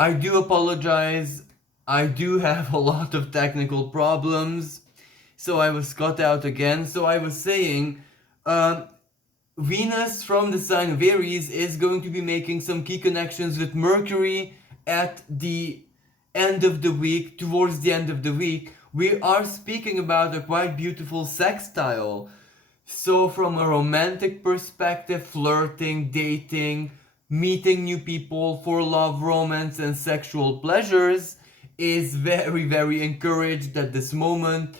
I do apologize. I do have a lot of technical problems. So I was cut out again. So I was saying, um, Venus from the sign of Aries is going to be making some key connections with Mercury at the end of the week, towards the end of the week. We are speaking about a quite beautiful sextile. So, from a romantic perspective, flirting, dating, meeting new people for love, romance, and sexual pleasures is very, very encouraged at this moment.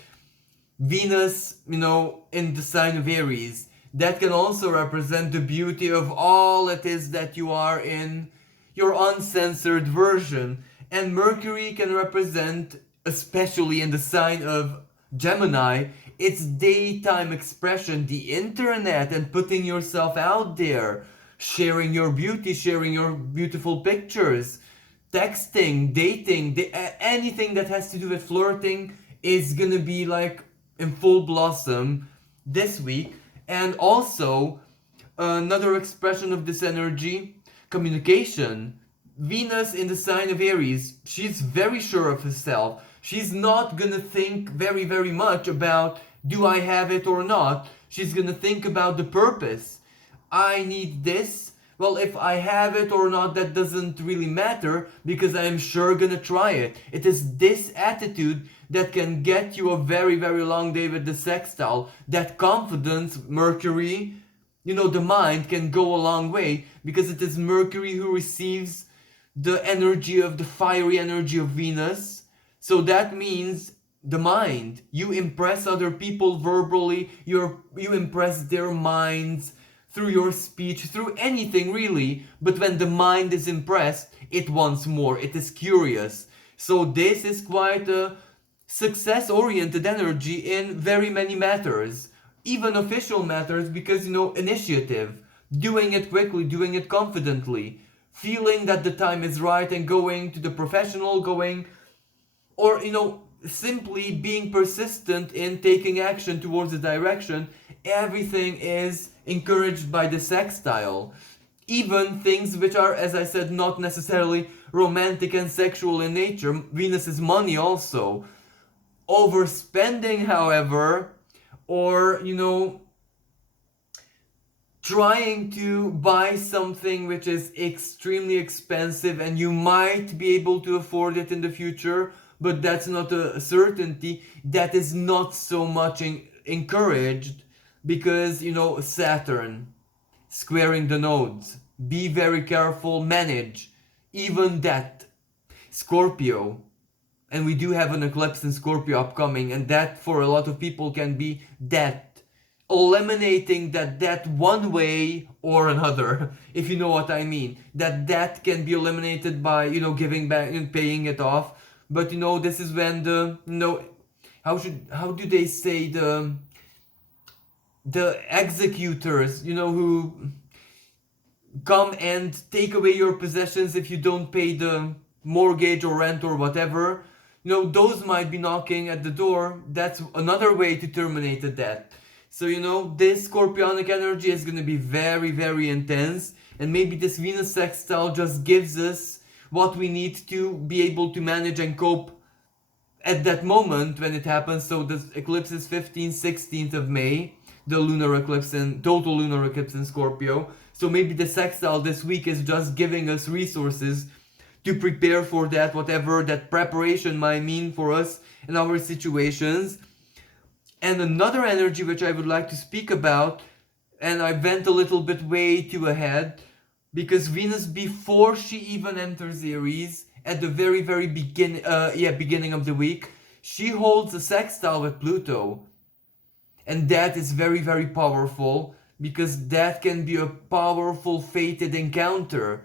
Venus, in the sign of Aries, that can also represent the beauty of all it is that you are in your uncensored version. And Mercury can represent, especially in the sign of Gemini, its daytime expression, the internet, and putting yourself out there, sharing your beauty, sharing your beautiful pictures, texting, dating, anything that has to do with flirting is gonna be like in full blossom this week. And also, another expression of this energy, communication. Venus in the sign of Aries, she's very sure of herself. She's not gonna think very, very much about do I have it or not. She's gonna think about the purpose. I need this. Well, if I have it or not, that doesn't really matter because I'm sure gonna try it. It is this attitude that can get you a very, very long day with the sextile. That confidence, Mercury, the mind can go a long way because it is Mercury who receives the energy of the fiery energy of Venus. So that means the mind. You impress other people verbally, you impress their minds through your speech, through anything really. But when the mind is impressed, it wants more, it is curious. So this is quite a success-oriented energy in very many matters, even official matters, because initiative, doing it quickly, doing it confidently, feeling that the time is right and going to the professional, going, or simply being persistent in taking action towards a direction. Everything is encouraged by the sextile. Even things which are, as I said, not necessarily romantic and sexual in nature. Venus is money also. Overspending, however, or trying to buy something which is extremely expensive and you might be able to afford it in the future, but that's not a certainty, that is not so much encouraged because Saturn squaring the nodes. Be very careful, manage even that. Scorpio, and we do have an eclipse in Scorpio upcoming, and that for a lot of people can be that eliminating that one way or another, if you know what I mean. That can be eliminated by giving back and paying it off. But this is when the how do they say, the executors, who come and take away your possessions if you don't pay the mortgage or rent or whatever. Those might be knocking at the door. That's another way to terminate a debt. So this scorpionic energy is going to be very, very intense, and maybe this Venus sextile just gives us what we need to be able to manage and cope at that moment when it happens. So this eclipse is 15th, 16th of May, the lunar eclipse and total lunar eclipse in Scorpio. So maybe the sextile this week is just giving us resources to prepare for that, whatever that preparation might mean for us in our situations. And another energy which I would like to speak about, and I went a little bit way too ahead, because Venus, before she even enters Aries, at the very, very beginning of the week, she holds a sextile with Pluto. And that is very, very powerful, because that can be a powerful fated encounter.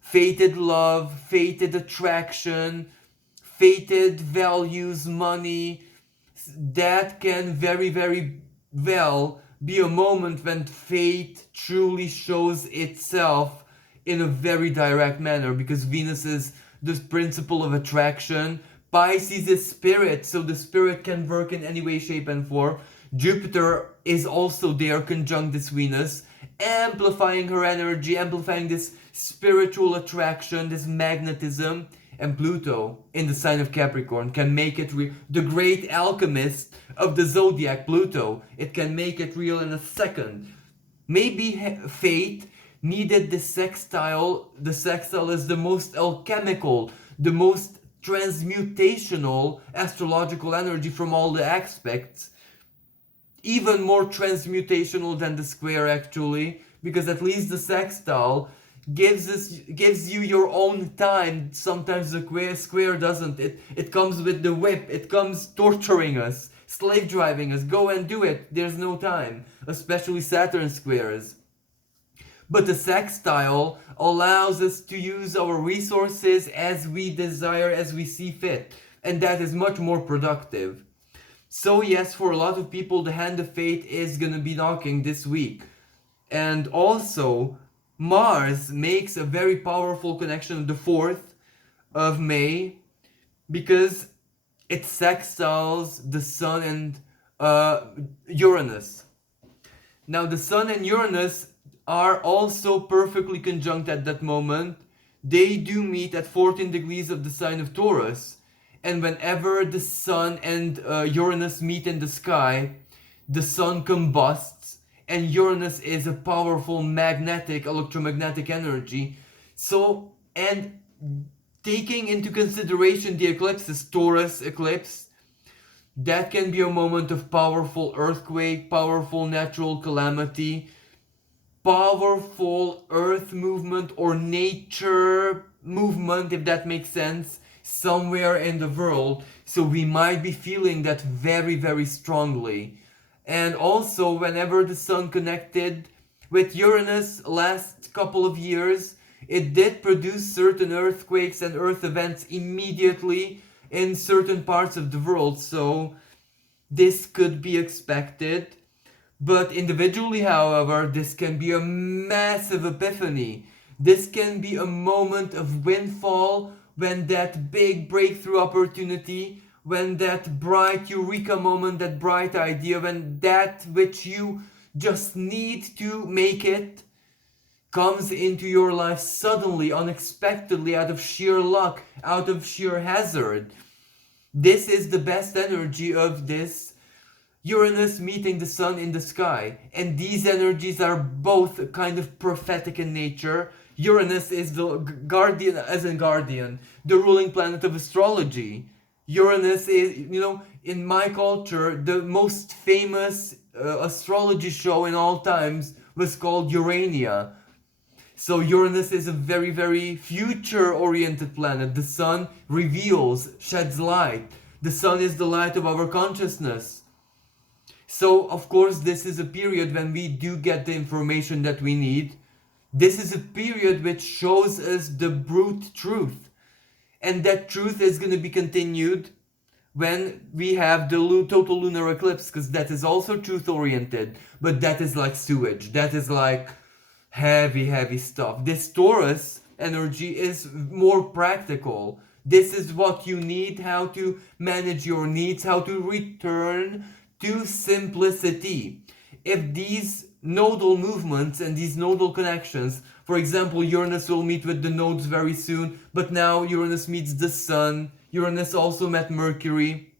Fated love, fated attraction, fated values, money. That can very, very well be a moment when fate truly shows itself in a very direct manner, because Venus is the principle of attraction. Pisces is spirit, so the spirit can work in any way, shape, and form. Jupiter is also there conjunct this Venus, amplifying her energy, amplifying this spiritual attraction, this magnetism. And Pluto in the sign of Capricorn can make it real. The great alchemist of the zodiac, Pluto, it can make it real in a second. Maybe fate needed the sextile. The sextile is the most alchemical, the most transmutational astrological energy from all the aspects. Even more transmutational than the square, actually, because at least the sextile gives you your own time. Sometimes the square doesn't. It comes with the whip. It comes torturing us, slave driving us. Go and do it. There's no time, especially Saturn squares. But the sextile allows us to use our resources as we desire, as we see fit, and that is much more productive. So yes, for a lot of people, the hand of fate is gonna be knocking this week. And also, Mars makes a very powerful connection on the 4th of May because it sextiles the Sun and Uranus. Now, the Sun and Uranus are also perfectly conjunct at that moment. They do meet at 14 degrees of the sign of Taurus. And whenever the Sun and Uranus meet in the sky, the Sun combusts, and Uranus is a powerful electromagnetic energy. So, and taking into consideration the eclipses, Taurus eclipse, that can be a moment of powerful earthquake, powerful natural calamity, powerful earth movement or nature movement, if that makes sense, somewhere in the world. So we might be feeling that very, very strongly. And also, whenever the Sun connected with Uranus last couple of years, it did produce certain earthquakes and earth events immediately in certain parts of the world. So this could be expected. But individually, however, this can be a massive epiphany. This can be a moment of windfall when that big breakthrough opportunity, when that bright eureka moment, that bright idea, when that which you just need to make it comes into your life suddenly, unexpectedly, out of sheer luck, out of sheer hazard. This is the best energy of this Uranus meeting the Sun in the sky. And these energies are both kind of prophetic in nature. Uranus is the guardian, as in guardian, the ruling planet of astrology. Uranus is, in my culture, the most famous astrology show in all times was called Urania. So Uranus is a very, very future-oriented planet. The Sun reveals, sheds light. The Sun is the light of our consciousness. So, of course, this is a period when we do get the information that we need. This is a period which shows us the brute truth. And that truth is going to be continued when we have the total lunar eclipse, because that is also truth-oriented. But that is like sewage. That is like heavy, heavy stuff. This Taurus energy is more practical. This is what you need, how to manage your needs, how to return to simplicity. If these nodal movements and these nodal connections, for example, Uranus will meet with the nodes very soon, but now Uranus meets the Sun, Uranus also met Mercury.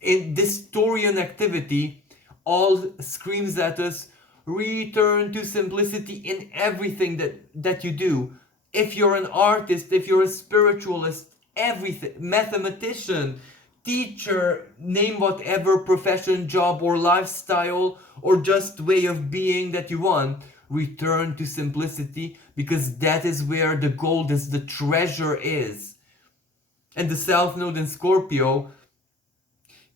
In this Taurian activity, all screams at us, return to simplicity in everything that you do. If you're an artist, if you're a spiritualist, everything, mathematician, teacher, name whatever profession, job, or lifestyle, or just way of being that you want, return to simplicity, because that is where the gold is, the treasure is. And the South Node in Scorpio,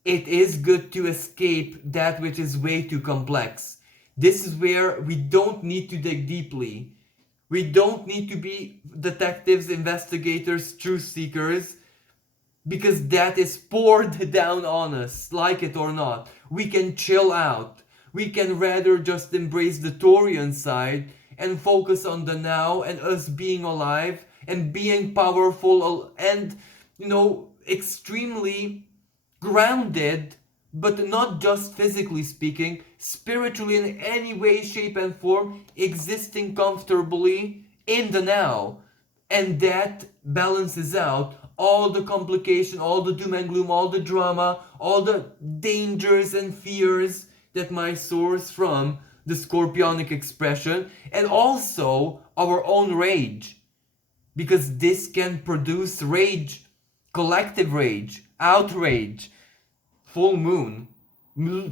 it is good to escape that which is way too complex. This is where we don't need to dig deeply. We don't need to be detectives, investigators, truth seekers, because that is poured down on us, like it or not. We can chill out. We can rather just embrace the Taurian side and focus on the now and us being alive and being powerful and, extremely grounded but not just physically speaking, spiritually in any way, shape, and form, existing comfortably in the now. And that balances out all the complication, all the doom and gloom, all the drama, all the dangers and fears that might source from the scorpionic expression, and also our own rage. Because this can produce rage, collective rage, outrage, full moon,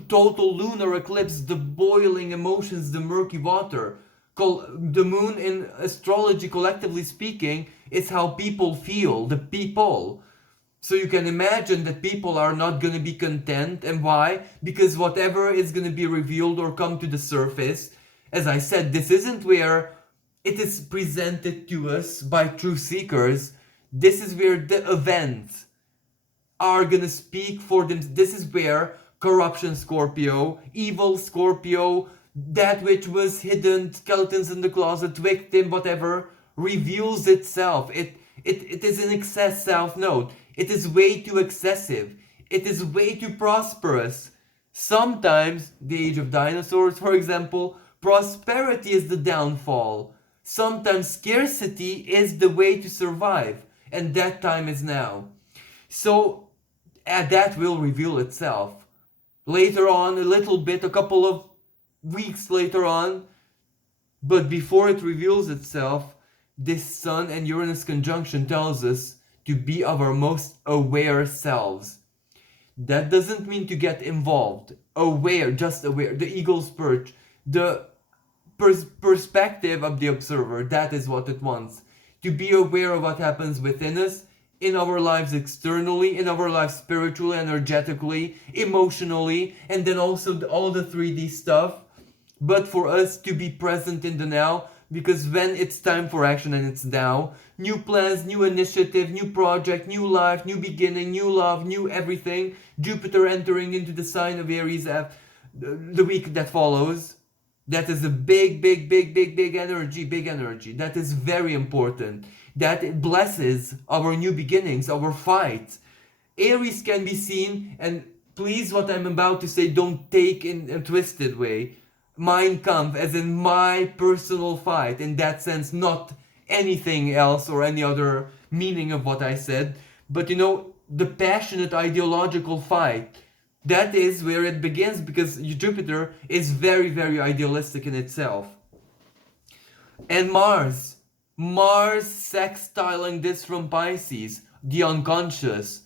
total lunar eclipse, the boiling emotions, the murky water. The moon in astrology, collectively speaking, is how people feel, the people. So you can imagine that people are not going to be content. And why? Because whatever is going to be revealed or come to the surface, as I said, this isn't where it is presented to us by true seekers. This is where the events are gonna speak for them. This is where corruption Scorpio, evil Scorpio, that which was hidden, skeletons in the closet, victim, whatever, reveals itself. It is an excess self-note. It is way too excessive. It is way too prosperous. Sometimes, the age of dinosaurs, for example, prosperity is the downfall. Sometimes scarcity is the way to survive. And that time is now. So, and that will reveal itself. Later on, a little bit, a couple of weeks later on, but before it reveals itself, this Sun and Uranus conjunction tells us to be our most aware selves. That doesn't mean to get involved. Aware, just aware. The eagle's perch, the perspective of the observer, that is what it wants. To be aware of what happens within us, in our lives externally, in our lives spiritually, energetically, emotionally, and then also all the 3D stuff. But for us to be present in the now, because when it's time for action, and it's now, new plans, new initiative, new project, new life, new beginning, new love, new everything, Jupiter entering into the sign of Aries the week that follows. That is a big energy. That is very important. That it blesses our new beginnings, our fights. Aries can be seen, and please, what I'm about to say, don't take in a twisted way. Mein Kampf, as in my personal fight, in that sense, not anything else or any other meaning of what I said. But you know, the passionate ideological fight. That is where it begins, because Jupiter is very idealistic in itself. And Mars sextiling this from Pisces, the unconscious,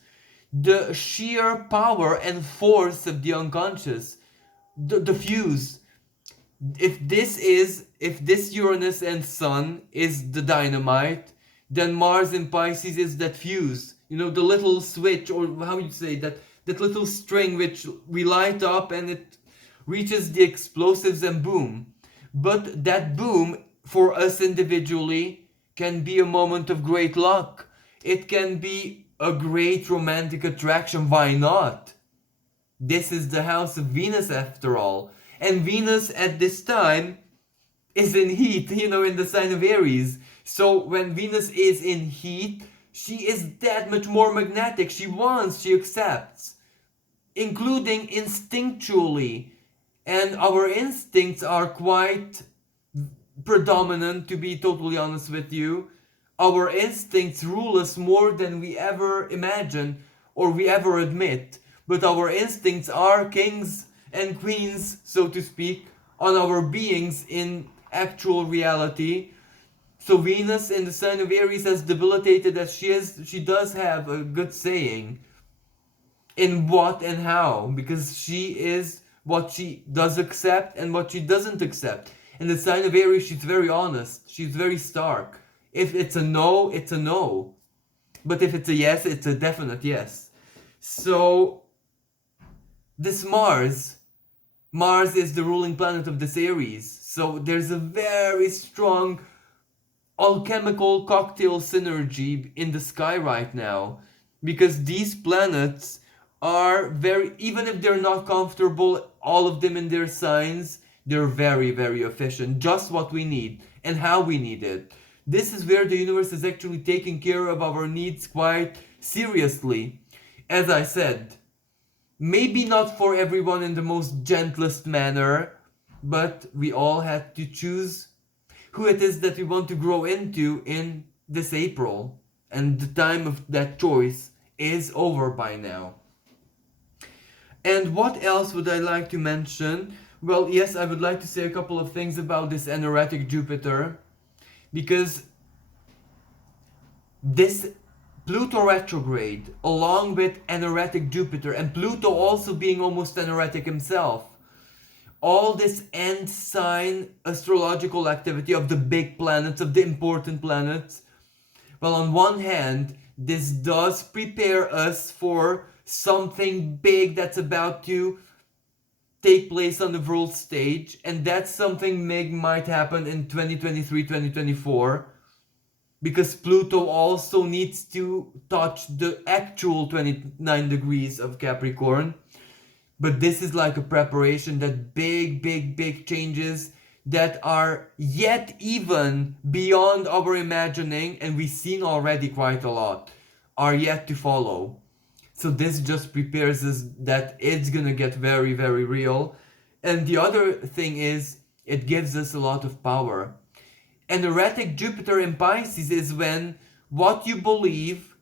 the sheer power and force of the unconscious, the fuse. If this Uranus and Sun is the dynamite, then Mars in Pisces is that fuse. You know, the little switch, or how you say that little string which we light up and it reaches the explosives and boom. But that boom, for us individually, can be a moment of great luck. It can be a great romantic attraction. Why not? This is the house of Venus after all. And Venus at this time is in heat, you know, in the sign of Aries. So when Venus is in heat, she is that much more magnetic. She wants, she accepts, including instinctually. And our instincts are quite predominant, to be totally honest with you. Our instincts rule us more than we ever imagine or we ever admit. But our instincts are kings and queens, so to speak, on our beings in actual reality. So Venus in the sign of Aries, as debilitated as she is, she does have a good saying in what and how, because she is what she does accept and what she doesn't accept. In the sign of Aries, she's very honest, she's very stark. If it's a no, it's a no. But if it's a yes, it's a definite yes. So this Mars is the ruling planet of this Aries. So there's a very strong alchemical cocktail synergy in the sky right now, because these planets are very, even if they're not comfortable, all of them in their signs, they're very efficient. Just what we need and how we need it. This is where the universe is actually taking care of our needs quite seriously. As I said, Maybe not for everyone in the most gentlest manner, but we all had to choose who it is that we want to grow into in this April. And the time of that choice is over by now. And what else would I like to mention? Well, yes, I would like to say a couple of things about this anaretic Jupiter, because this Pluto retrograde, along with anaretic Jupiter, and Pluto also being almost anaretic himself, all this end sign astrological activity of the big planets, of the important planets, well, on one hand, this does prepare us for something big that's about to take place on the world stage, and that's something big might happen in 2023, 2024, because Pluto also needs to touch the actual 29 degrees of Capricorn. But this is like a preparation that big changes that are yet even beyond our imagining, and we've seen already quite a lot, are yet to follow. So this just prepares us that it's gonna get very real. And the other thing is, it gives us a lot of power. And erratic Jupiter in Pisces is when what you believe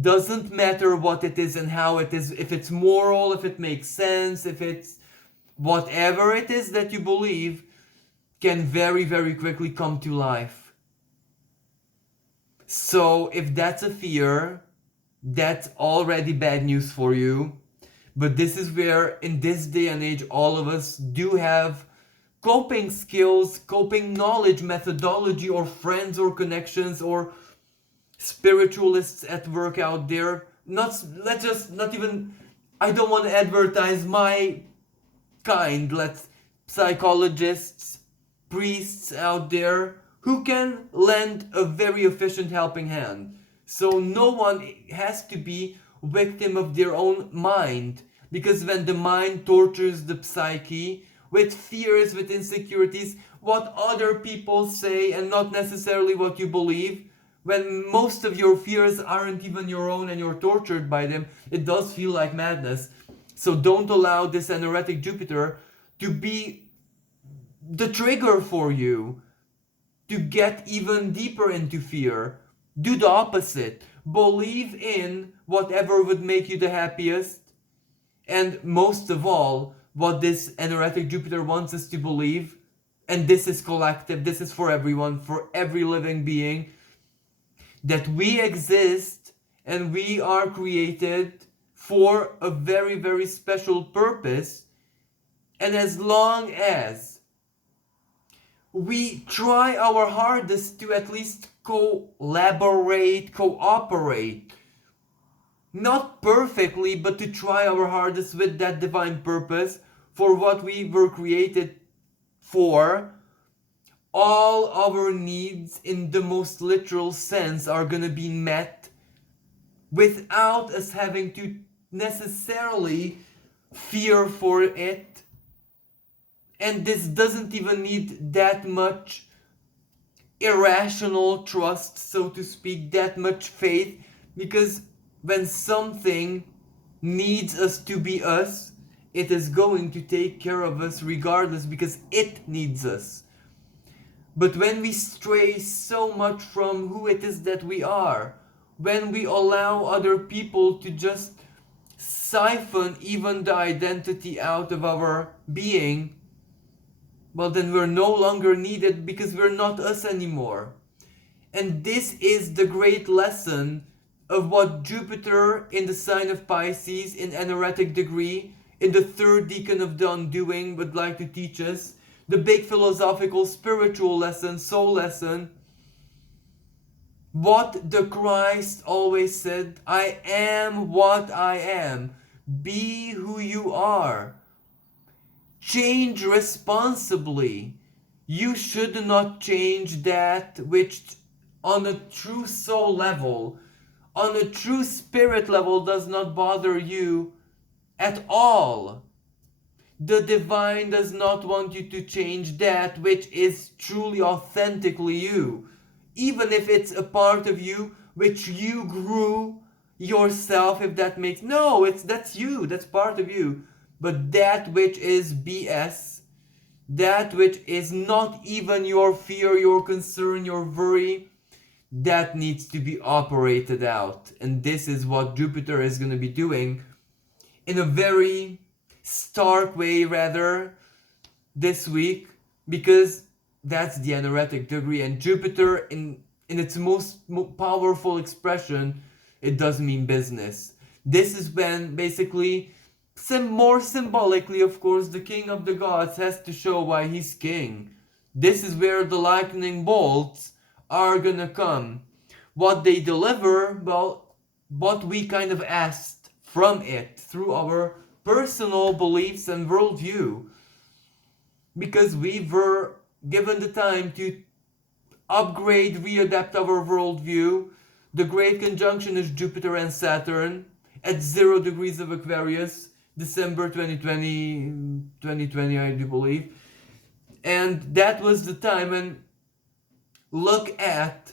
doesn't matter what it is and how it is, if it's moral, if it makes sense, if it's whatever it is that you believe, can very quickly come to life. So if that's a fear, that's already bad news for you. But this is where, in this day and age, all of us do have coping skills, coping knowledge, methodology, or friends or connections or spiritualists at work out there. I don't want to advertise my kind, psychologists, priests out there who can lend a very efficient helping hand. So no one has to be victim of their own mind, because when the mind tortures the psyche with fears, with insecurities, what other people say and not necessarily what you believe, when most of your fears aren't even your own and you're tortured by them, it does feel like madness. So don't allow this anaretic Jupiter to be the trigger for you to get even deeper into fear. Do the opposite. Believe in whatever would make you the happiest. And most of all, what this anaretic Jupiter wants us to believe, and this is collective, this is for everyone, for every living being, that we exist and we are created for a very special purpose. And as long as we try our hardest to at least collaborate, cooperate, not perfectly, but to try our hardest with that divine purpose for what we were created for, all our needs in the most literal sense are gonna be met without us having to necessarily fear for it. And this doesn't even need that much irrational trust, so to speak, that much faith, because when something needs us to be us, it is going to take care of us regardless, because it needs us. But when we stray so much from who it is that we are, when we allow other people to just siphon even the identity out of our being, well, then we're no longer needed, because we're not us anymore. And this is the great lesson of what Jupiter in the sign of Pisces in anaretic degree in the third decan of the undoing would like to teach us. The big philosophical spiritual lesson, soul lesson. What the Christ always said: I am what I am. Be who you are. Change responsibly. You should not change that which on a true soul level, on a true spirit level, does not bother you at all. The divine does not want you to change that which is truly authentically you, even if it's a part of you which you grew yourself, if that makes no, that's you, that's part of you. But that which is BS, that which is not even your fear, your concern, your worry, that needs to be operated out. And this is what Jupiter is going to be doing in a very stark way, rather, this week, because that's the anaretic degree, and Jupiter in its most powerful expression, it does mean business. This is when basically, more symbolically, of course, the king of the gods has to show why he's king. This is where the lightning bolts are gonna come. What they deliver, well, what we kind of asked from it through our personal beliefs and worldview. Because we were given the time to upgrade, readapt our worldview. The great conjunction is Jupiter and Saturn at 0 degrees of Aquarius, December 2020, I do believe. And that was the time when look at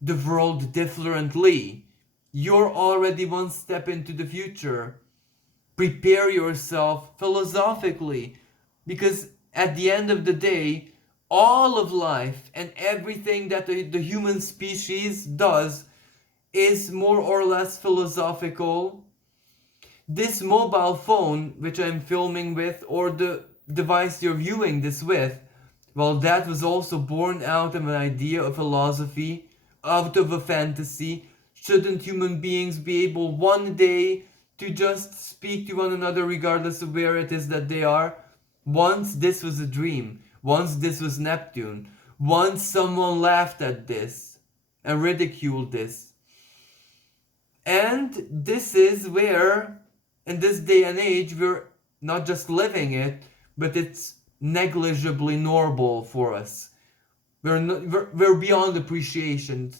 the world differently. You're already one step into the future. Prepare yourself philosophically, because at the end of the day, all of life and everything that the human species does is more or less philosophical. This mobile phone, which I'm filming with, or the device you're viewing this with, well, that was also born out of an idea of philosophy, out of a fantasy. Shouldn't human beings be able one day to just speak to one another regardless of where it is that they are? Once this was a dream. Once this was Neptune. Once someone laughed at this and ridiculed this. And this is where, in this day and age, we're not just living it, but it's negligibly normal for us. We're beyond appreciation.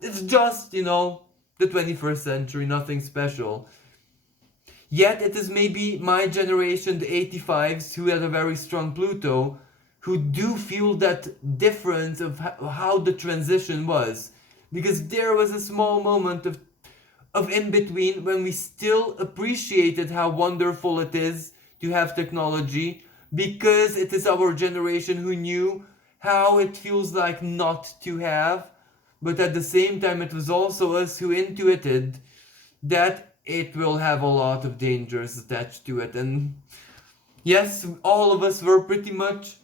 It's just, the 21st century, nothing special. Yet it is maybe my generation, the 85s, who had a very strong Pluto, who do feel that difference of how the transition was. Because there was a small moment of in between when we still appreciated how wonderful it is to have technology, because it is our generation who knew how it feels like not to have. But at the same time, it was also us who intuited that it will have a lot of dangers attached to it. And yes, all of us were pretty much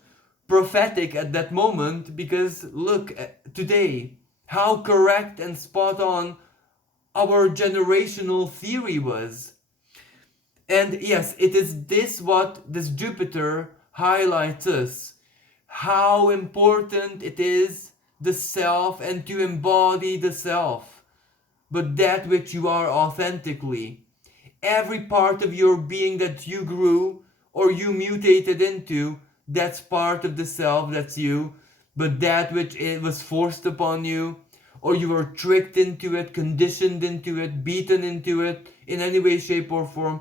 prophetic at that moment, because look today how correct and spot on our generational theory was. And yes, it is this what this Jupiter highlights us, how important it is the self and to embody the self, but that which you are authentically. Every part of your being that you grew or you mutated into, that's part of the self, that's you. But that which it was forced upon you, or you were tricked into it, conditioned into it, beaten into it, in any way, shape or form,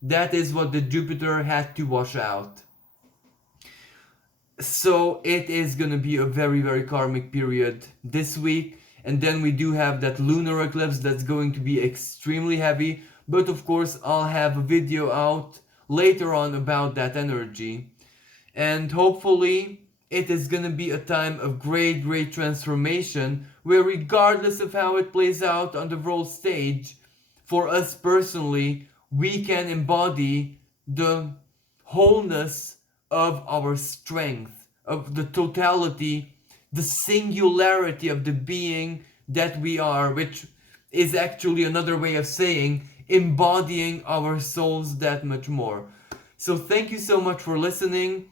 that is what the Jupiter had to wash out. So it is gonna be a very, very karmic period this week. And then we do have that lunar eclipse that's going to be extremely heavy. But of course, I'll have a video out later on about that energy. And hopefully, it is gonna be a time of great, great transformation, where regardless of how it plays out on the world stage, for us personally, we can embody the wholeness of our strength, of the totality, the singularity of the being that we are, which is actually another way of saying embodying our souls that much more. So thank you so much for listening.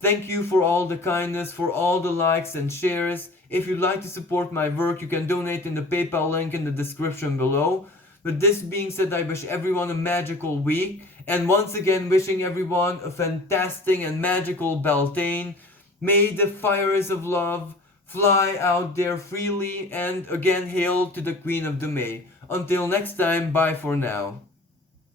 Thank you for all the kindness, for all the likes and shares. If you'd like to support my work, you can donate in the PayPal link in the description below. With this being said, I wish everyone a magical week. And once again, wishing everyone a fantastic and magical Beltane. May the fires of love fly out there freely. And again, hail to the Queen of the May. Until next time, bye for now.